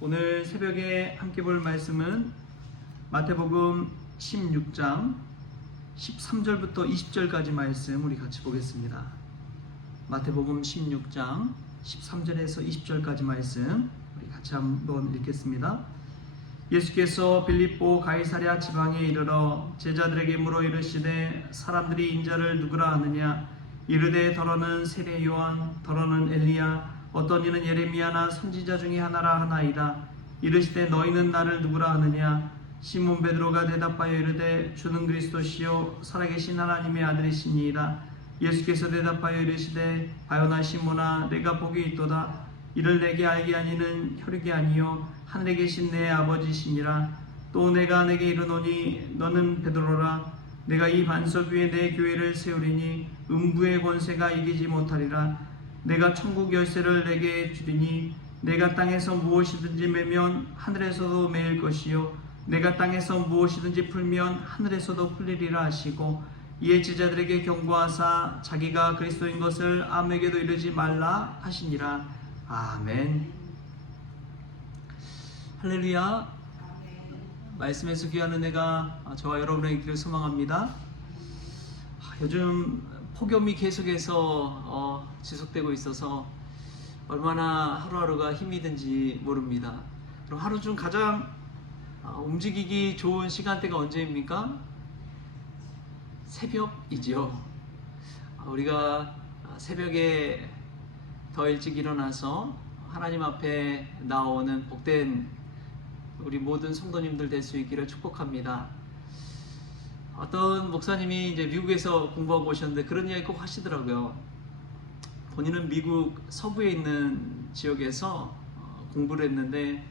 오늘 새벽에 함께 볼 말씀은 마태복음 16장 13절부터 20절까지 말씀 우리 같이 보겠습니다. 마태복음 16장 13절에서 20절까지 말씀 우리 같이 한번 읽겠습니다. 예수께서 빌립보 가이사랴 지방에 이르러 제자들에게 물어 이르시되 사람들이 인자를 누구라 하느냐? 이르되 더러는 세례 요한, 더러는 엘리야, 어떤 이는 예레미야나 선지자 중에 하나라 하나이다. 이르시되 너희는 나를 누구라 하느냐? 시몬 베드로가 대답하여 이르되 주는 그리스도시요 살아계신 하나님의 아들이시니이다. 예수께서 대답하여 이르시되 바요나 시몬아 내가 복이 있도다. 이를 내게 알게 하니는 혈육이 아니요 하늘에 계신 내 아버지시니라. 또 내가 내게 이르노니 너는 베드로라. 내가 이 반석 위에 내 교회를 세우리니 음부의 권세가 이기지 못하리라. 내가 천국 열쇠를 내게 주리니 내가 땅에서 무엇이든지 매면 하늘에서도 매일 것이요 내가 땅에서 무엇이든지 풀면 하늘에서도 풀리리라 하시고, 이에 제자들에게 경고하사 자기가 그리스도인 것을 아무에게도 이르지 말라 하시니라. 아멘. 할렐루야. 말씀에서 귀한 은혜가 저와 여러분에게 있기를 소망합니다. 요즘 폭염이 계속해서 지속되고 있어서 얼마나 하루하루가 힘이 든지 모릅니다. 그럼 하루 중 가장 움직이기 좋은 시간대가 언제입니까? 새벽이죠. 우리가 새벽에 더 일찍 일어나서 하나님 앞에 나오는 복된 우리 모든 성도님들 될 수 있기를 축복합니다. 어떤 목사님이 이제 미국에서 공부하고 오셨는데 그런 이야기 꼭 하시더라고요. 본인은 미국 서부에 있는 지역에서 공부를 했는데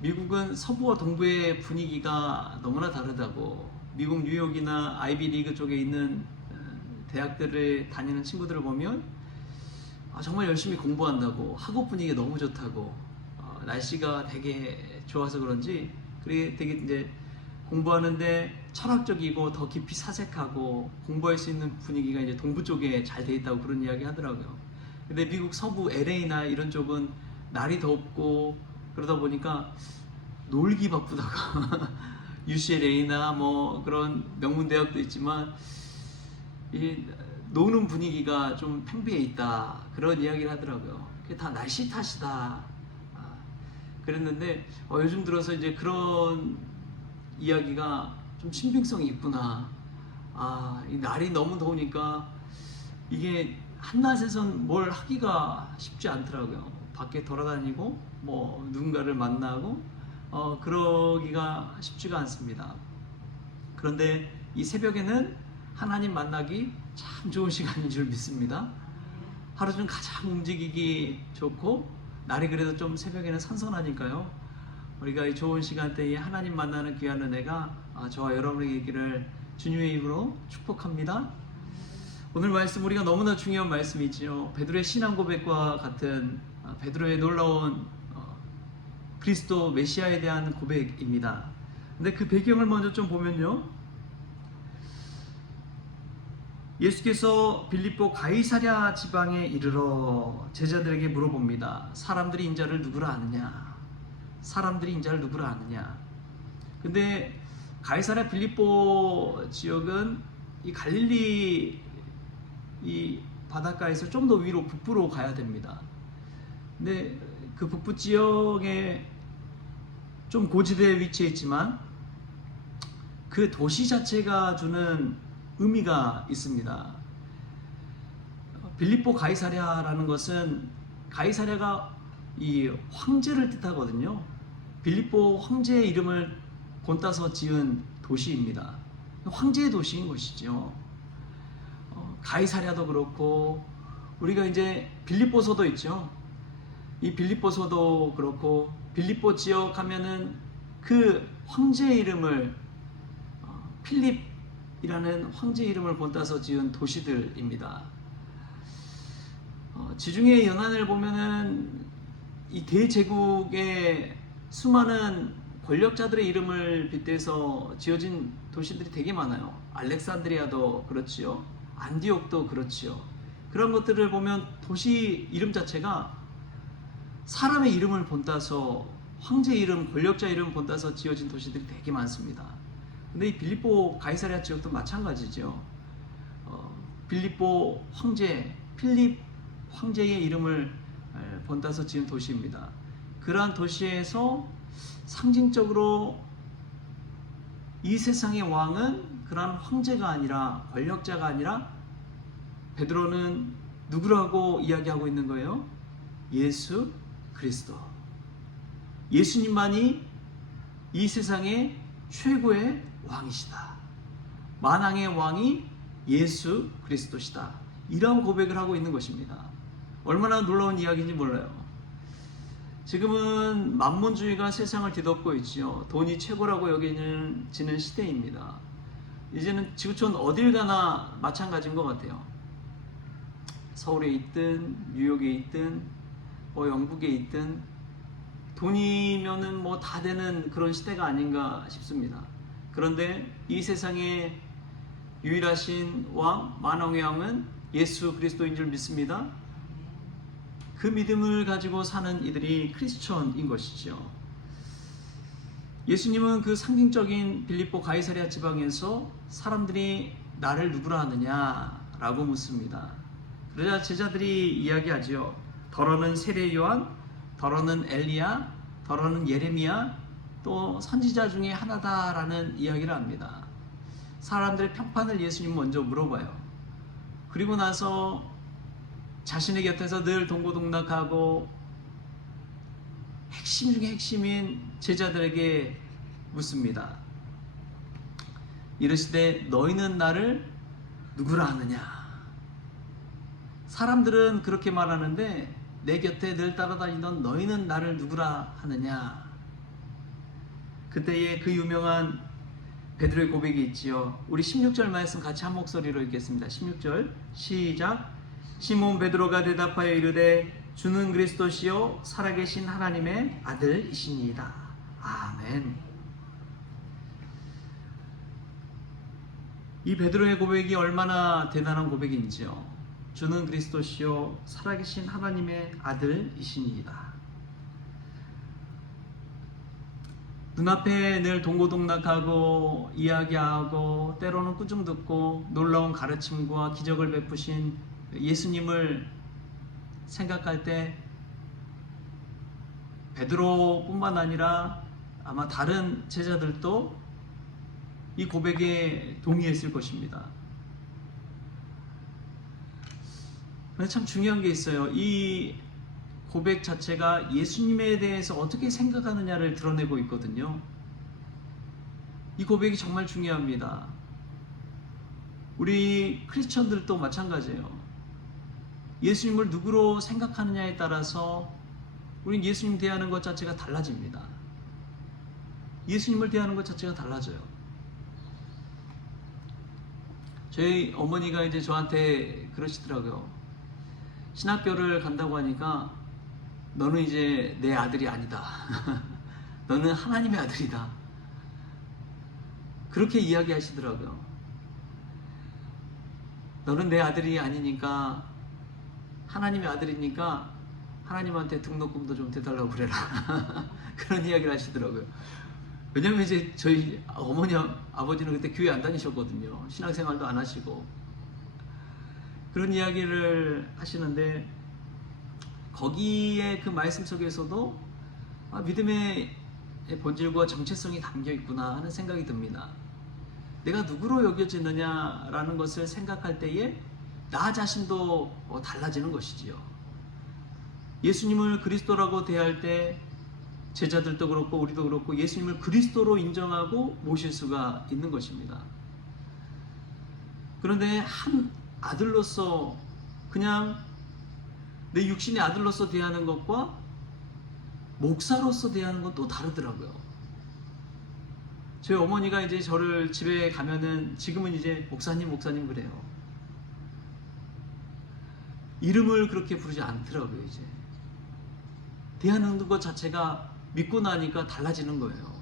미국은 서부와 동부의 분위기가 너무나 다르다고, 미국 뉴욕이나 아이비리그 쪽에 있는 대학들을 다니는 친구들을 보면 정말 열심히 공부한다고, 학업 분위기가 너무 좋다고, 날씨가 되게 좋아서 그런지 그게 되게 이제 공부하는데 철학적이고 더 깊이 사색하고 공부할 수 있는 분위기가 이제 동부 쪽에 잘 돼 있다고 그런 이야기 하더라고요. 근데 미국 서부 LA나 이런 쪽은 날이 덥고 그러다 보니까 놀기 바쁘다가 UCLA나 뭐 그런 명문 대학도 있지만 이 노는 분위기가 좀 팽배해 있다, 그런 이야기를 하더라고요. 그게 다 날씨 탓이다 그랬는데 요즘 들어서 이제 그런 이야기가 좀 신빙성이 있구나. 이 날이 너무 더우니까 이게 한낮에선 뭘 하기가 쉽지 않더라고요. 밖에 돌아다니고 뭐 누군가를 만나고 그러기가 쉽지가 않습니다. 그런데 이 새벽에는 하나님 만나기 참 좋은 시간인 줄 믿습니다. 하루 중 가장 움직이기 좋고 날이 그래도 좀 새벽에는 선선하니까요. 우리가 이 좋은 시간대에 하나님 만나는 귀한 은혜가 저와 여러분에게 있기를 주님의 이름으로 축복합니다. 오늘 말씀 우리가 너무나 중요한 말씀이지요. 베드로의 신앙 고백과 같은 베드로의 놀라운 그리스도 메시아에 대한 고백입니다. 근데 그 배경을 먼저 좀 보면요, 예수께서 빌립보 가이사랴 지방에 이르러 제자들에게 물어봅니다. 사람들이 인자를 누구라 하느냐? 사람들이 인자를 누구라 하느냐? 근데 가이사랴 빌립보 지역은 이 갈릴리 이 바닷가에서 좀 더 위로 북부로 가야 됩니다. 근데 그 북부 지역에 좀 고지대에 위치해 있지만 그 도시 자체가 주는 의미가 있습니다. 빌립보 가이사랴라는 것은, 가이사랴가 이 황제를 뜻하거든요. 빌립보 황제의 이름을 본따서 지은 도시입니다. 황제의 도시인 것이죠. 가이사랴도 그렇고, 우리가 이제 빌립보서도 있죠. 이 빌립보서도 그렇고, 빌립보 지역 하면은 그 황제의 이름을 필립이라는 황제 이름을 본따서 지은 도시들입니다. 지중해 연안을 보면은 이 대제국의 수많은 권력자들의 이름을 빗대서 지어진 도시들이 되게 많아요. 알렉산드리아도 그렇지요, 안디옥도 그렇지요. 그런 것들을 보면 도시 이름 자체가 사람의 이름을 본따서 황제 이름, 권력자 이름 본따서 지어진 도시들이 되게 많습니다. 근데 이 빌립보 가이사랴 지역도 마찬가지죠. 빌립보 황제, 필립 황제의 이름을 본따서 지은 도시입니다. 그러한 도시에서 상징적으로 이 세상의 왕은 그러한 황제가 아니라, 권력자가 아니라 베드로는 누구라고 이야기하고 있는 거예요? 예수 그리스도. 예수님만이 이 세상의 최고의 왕이시다. 만왕의 왕이 예수 그리스도시다. 이런 고백을 하고 있는 것입니다. 얼마나 놀라운 이야기인지 몰라요. 지금은 만몬주의가 세상을 뒤덮고 있지요. 돈이 최고라고 여기지는 시대입니다. 이제는 지구촌 어딜 가나 마찬가지인 것 같아요. 서울에 있든 뉴욕에 있든 영국에 있든 돈이면은 뭐 다 되는 그런 시대가 아닌가 싶습니다. 그런데 이 세상의 유일하신 왕, 만왕의 왕은 예수 그리스도인 줄 믿습니다. 그 믿음을 가지고 사는 이들이 크리스천인 것이죠. 예수님은 그 상징적인 빌립보 가이사랴 지방에서 사람들이 나를 누구라 하느냐라고 묻습니다. 그러자 제자들이 이야기하죠. 더러는 세례 요한, 더러는 엘리야, 더러는 예레미야, 또 선지자 중에 하나다라는 이야기를 합니다. 사람들의 평판을 예수님 먼저 물어봐요. 그리고 나서 자신의 곁에서 늘 동고동락하고 핵심 중에 핵심인 제자들에게 묻습니다. 이르시되 너희는 나를 누구라 하느냐? 사람들은 그렇게 말하는데 내 곁에 늘 따라다니던 너희는 나를 누구라 하느냐? 그때에 그 유명한 베드로의 고백이 있지요. 우리 16절 말씀 같이 한 목소리로 읽겠습니다. 16절 시작. 시몬 베드로가 대답하여 이르되 주는 그리스도시요 살아계신 하나님의 아들이시니이다. 아멘. 이 베드로의 고백이 얼마나 대단한 고백인지요. 주는 그리스도시요 살아계신 하나님의 아들이시니이다. 눈앞에 늘 동고동락하고 이야기하고 때로는 꾸중 듣고 놀라운 가르침과 기적을 베푸신 예수님을 생각할 때 베드로뿐만 아니라 아마 다른 제자들도 이 고백에 동의했을 것입니다. 그런데 참 중요한 게 있어요. 이 고백 자체가 예수님에 대해서 어떻게 생각하느냐를 드러내고 있거든요. 이 고백이 정말 중요합니다. 우리 크리스천들도 마찬가지예요. 예수님을 누구로 생각하느냐에 따라서 우리는 예수님 대하는 것 자체가 달라집니다. 예수님을 대하는 것 자체가 달라져요. 저희 어머니가 이제 저한테 그러시더라고요. 신학교를 간다고 하니까 너는 이제 내 아들이 아니다. 너는 하나님의 아들이다. 그렇게 이야기하시더라고요. 너는 내 아들이 아니니까 하나님의 아들이니까 하나님한테 등록금도 좀 대달라고 그래라. 그런 이야기를 하시더라고요. 왜냐면 이제 저희 어머니 아버지는 그때 교회 안 다니셨거든요. 신앙생활도 안 하시고 그런 이야기를 하시는데 거기에 그 말씀 속에서도 믿음의 본질과 정체성이 담겨 있구나 하는 생각이 듭니다. 내가 누구로 여겨지느냐라는 것을 생각할 때에 나 자신도 달라지는 것이지요. 예수님을 그리스도라고 대할 때 제자들도 그렇고 우리도 그렇고 예수님을 그리스도로 인정하고 모실 수가 있는 것입니다. 그런데 한 아들로서 그냥 내 육신의 아들로서 대하는 것과 목사로서 대하는 건 또 다르더라고요. 저희 어머니가 이제 저를 집에 가면은 지금은 이제 목사님 그래요. 이름을 그렇게 부르지 않더라고요. 이제 대하는 것 자체가 믿고 나니까 달라지는 거예요.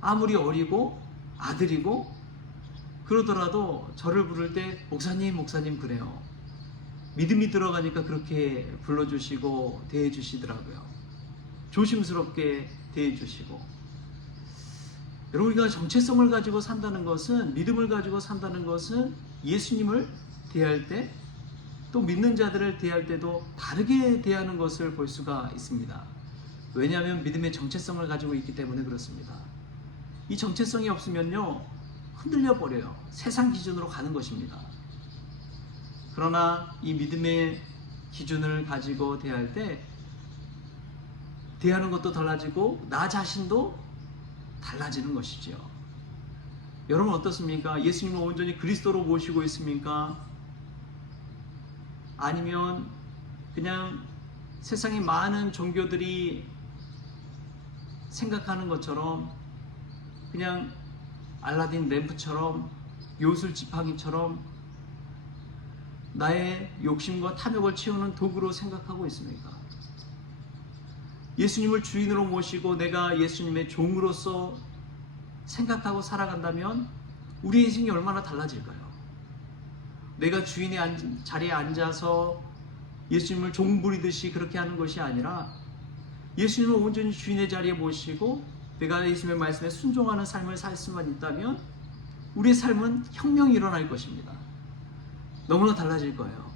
아무리 어리고 아들이고 그러더라도 저를 부를 때 목사님 그래요. 믿음이 들어가니까 그렇게 불러주시고 대해주시더라고요. 조심스럽게 대해주시고, 여러분, 우리가 정체성을 가지고 산다는 것은, 믿음을 가지고 산다는 것은 예수님을 대할 때, 또 믿는 자들을 대할 때도 다르게 대하는 것을 볼 수가 있습니다. 왜냐하면 믿음의 정체성을 가지고 있기 때문에 그렇습니다. 이 정체성이 없으면요, 흔들려 버려요. 세상 기준으로 가는 것입니다. 그러나 이 믿음의 기준을 가지고 대할 때 대하는 것도 달라지고 나 자신도 달라지는 것이지요. 여러분 어떻습니까? 예수님을 온전히 그리스도로 모시고 있습니까? 아니면 그냥 세상의 많은 종교들이 생각하는 것처럼 그냥 알라딘 램프처럼, 요술 지팡이처럼 나의 욕심과 탐욕을 채우는 도구로 생각하고 있습니까? 예수님을 주인으로 모시고 내가 예수님의 종으로서 생각하고 살아간다면 우리 인생이 얼마나 달라질까요? 내가 주인의 자리에 앉아서 예수님을 종 부리듯이 그렇게 하는 것이 아니라 예수님을 온전히 주인의 자리에 모시고 내가 예수님의 말씀에 순종하는 삶을 살 수만 있다면 우리의 삶은 혁명이 일어날 것입니다. 너무나 달라질 거예요.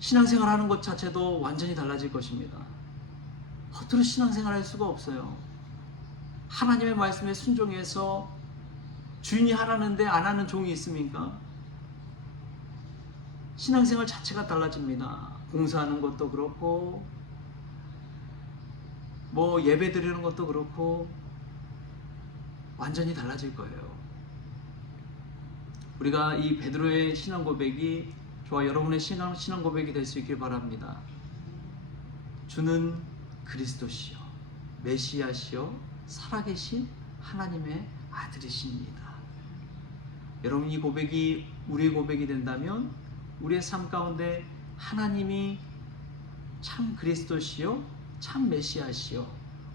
신앙생활 하는 것 자체도 완전히 달라질 것입니다. 겉으로 신앙생활 할 수가 없어요. 하나님의 말씀에 순종해서 주인이 하라는데 안 하는 종이 있습니까? 신앙생활 자체가 달라집니다. 봉사하는 것도 그렇고 예배 드리는 것도 그렇고 완전히 달라질 거예요. 우리가 이 베드로의 신앙 고백이 저와 여러분의 신앙 고백이 될 수 있길 바랍니다. 주는 그리스도시요 메시아시요 살아계신 하나님의 아들이십니다. 여러분 이 고백이 우리의 고백이 된다면 우리의 삶 가운데 하나님이 참 그리스도시요 참 메시아시요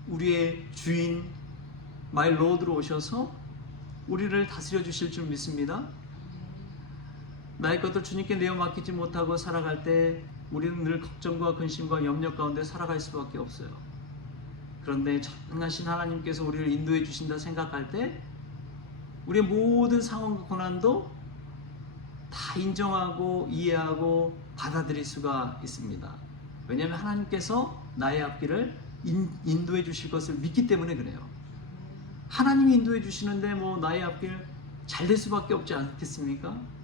우리의 주인 마이 로드로 오셔서 우리를 다스려 주실 줄 믿습니다. 나의 것들 주님께 내어 맡기지 못하고 살아갈 때 우리는 늘 걱정과 근심과 염려 가운데 살아갈 수밖에 없어요. 그런데 전능하신 하나님께서 우리를 인도해 주신다 생각할 때 우리의 모든 상황과 고난도 다 인정하고 이해하고 받아들일 수가 있습니다. 왜냐하면 하나님께서 나의 앞길을 인도해 주실 것을 믿기 때문에 그래요. 하나님이 인도해 주시는데 나의 앞길 잘 될 수밖에 없지 않겠습니까?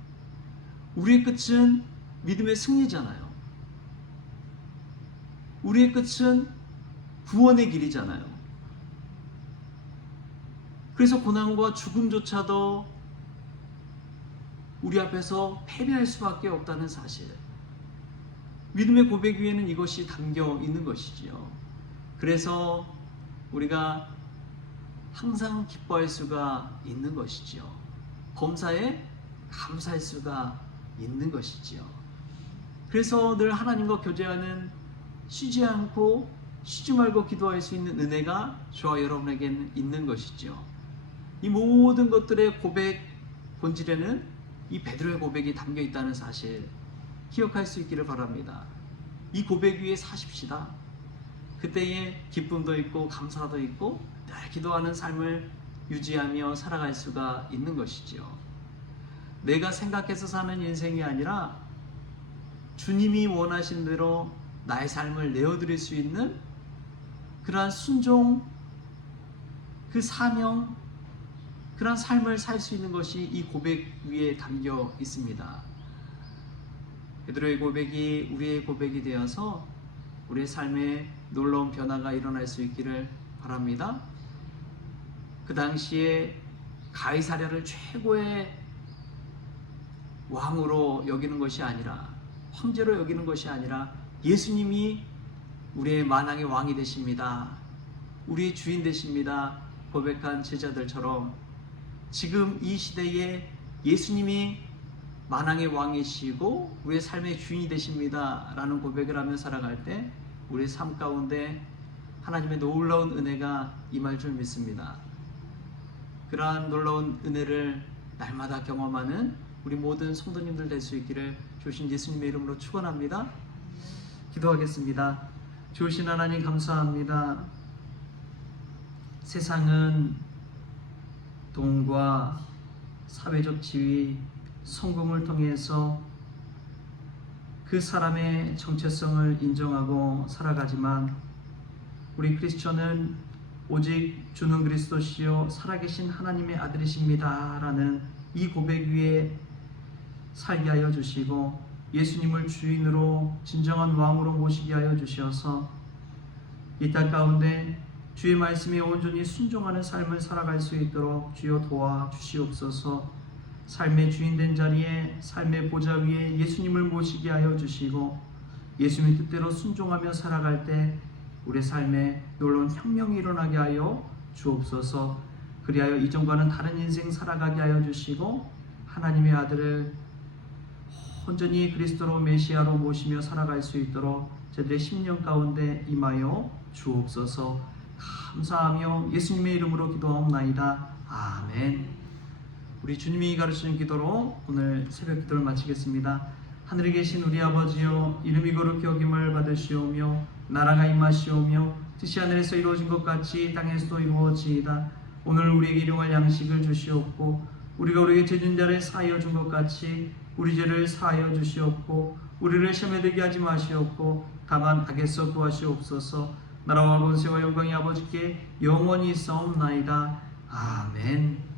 우리의 끝은 믿음의 승리잖아요. 우리의 끝은 구원의 길이잖아요. 그래서 고난과 죽음조차도 우리 앞에서 패배할 수밖에 없다는 사실, 믿음의 고백 위에는 이것이 담겨 있는 것이지요. 그래서 우리가 항상 기뻐할 수가 있는 것이지요. 범사에 감사할 수가 있는 것이지요. 그래서 늘 하나님과 교제하는, 쉬지 않고 쉬지 말고 기도할 수 있는 은혜가 저와 여러분에게는 있는 것이지요. 이 모든 것들의 고백 본질에는 이 베드로의 고백이 담겨 있다는 사실 기억할 수 있기를 바랍니다. 이 고백 위에 사십시다. 그때에 기쁨도 있고 감사도 있고 늘 기도하는 삶을 유지하며 살아갈 수가 있는 것이지요. 내가 생각해서 사는 인생이 아니라 주님이 원하신 대로 나의 삶을 내어드릴 수 있는 그러한 순종, 그 사명, 그러한 삶을 살 수 있는 것이 이 고백 위에 담겨 있습니다. 베드로의 고백이 우리의 고백이 되어서 우리의 삶에 놀라운 변화가 일어날 수 있기를 바랍니다. 그 당시에 가이사랴를 최고의 왕으로 여기는 것이 아니라, 황제로 여기는 것이 아니라 예수님이 우리의 만왕의 왕이 되십니다, 우리의 주인 되십니다 고백한 제자들처럼 지금 이 시대에 예수님이 만왕의 왕이시고 우리의 삶의 주인이 되십니다 라는 고백을 하며 살아갈 때 우리의 삶 가운데 하나님의 놀라운 은혜가 임할 줄 믿습니다. 그러한 놀라운 은혜를 날마다 경험하는 우리 모든 성도님들 될 수 있기를 주신 예수님의 이름으로 축원합니다. 기도하겠습니다. 좋으신 하나님 감사합니다. 세상은 돈과 사회적 지위, 성공을 통해서 그 사람의 정체성을 인정하고 살아가지만 우리 크리스천은 오직 주는 그리스도시요 살아계신 하나님의 아들이십니다 라는 이 고백 위에 살게 하여 주시고 예수님을 주인으로 진정한 왕으로 모시게 하여 주셔서 이 땅 가운데 주의 말씀에 온전히 순종하는 삶을 살아갈 수 있도록 주여 도와주시옵소서. 삶의 주인된 자리에 삶의 보좌 위에 예수님을 모시게 하여 주시고 예수님 뜻대로 순종하며 살아갈 때 우리 삶에 놀라운 혁명이 일어나게 하여 주옵소서. 그리하여 이전과는 다른 인생 살아가게 하여 주시고 하나님의 아들을 온전히 그리스도로 메시아로 모시며 살아갈 수 있도록 저들의 심령 가운데 임하여 주옵소서. 감사하며 예수님의 이름으로 기도하옵나이다. 아멘. 우리 주님이 가르치는 기도로 오늘 새벽 기도를 마치겠습니다. 하늘에 계신 우리 아버지여, 이름이 거룩히 여김을 받으시오며 나라가 임하시오며 뜻이 하늘에서 이루어진 것 같이 땅에서도 이루어지이다. 오늘 우리에게 일용할 양식을 주시옵고 우리가 우리에게 죄진 자를 사하여 준 것 같이 우리 죄를 사하여 주시옵고 우리를 시험에 들게 하지 마시옵고 다만 악에서 구하시옵소서. 나라와 권세와 영광이 아버지께 영원히 있사옵나이다. 아멘.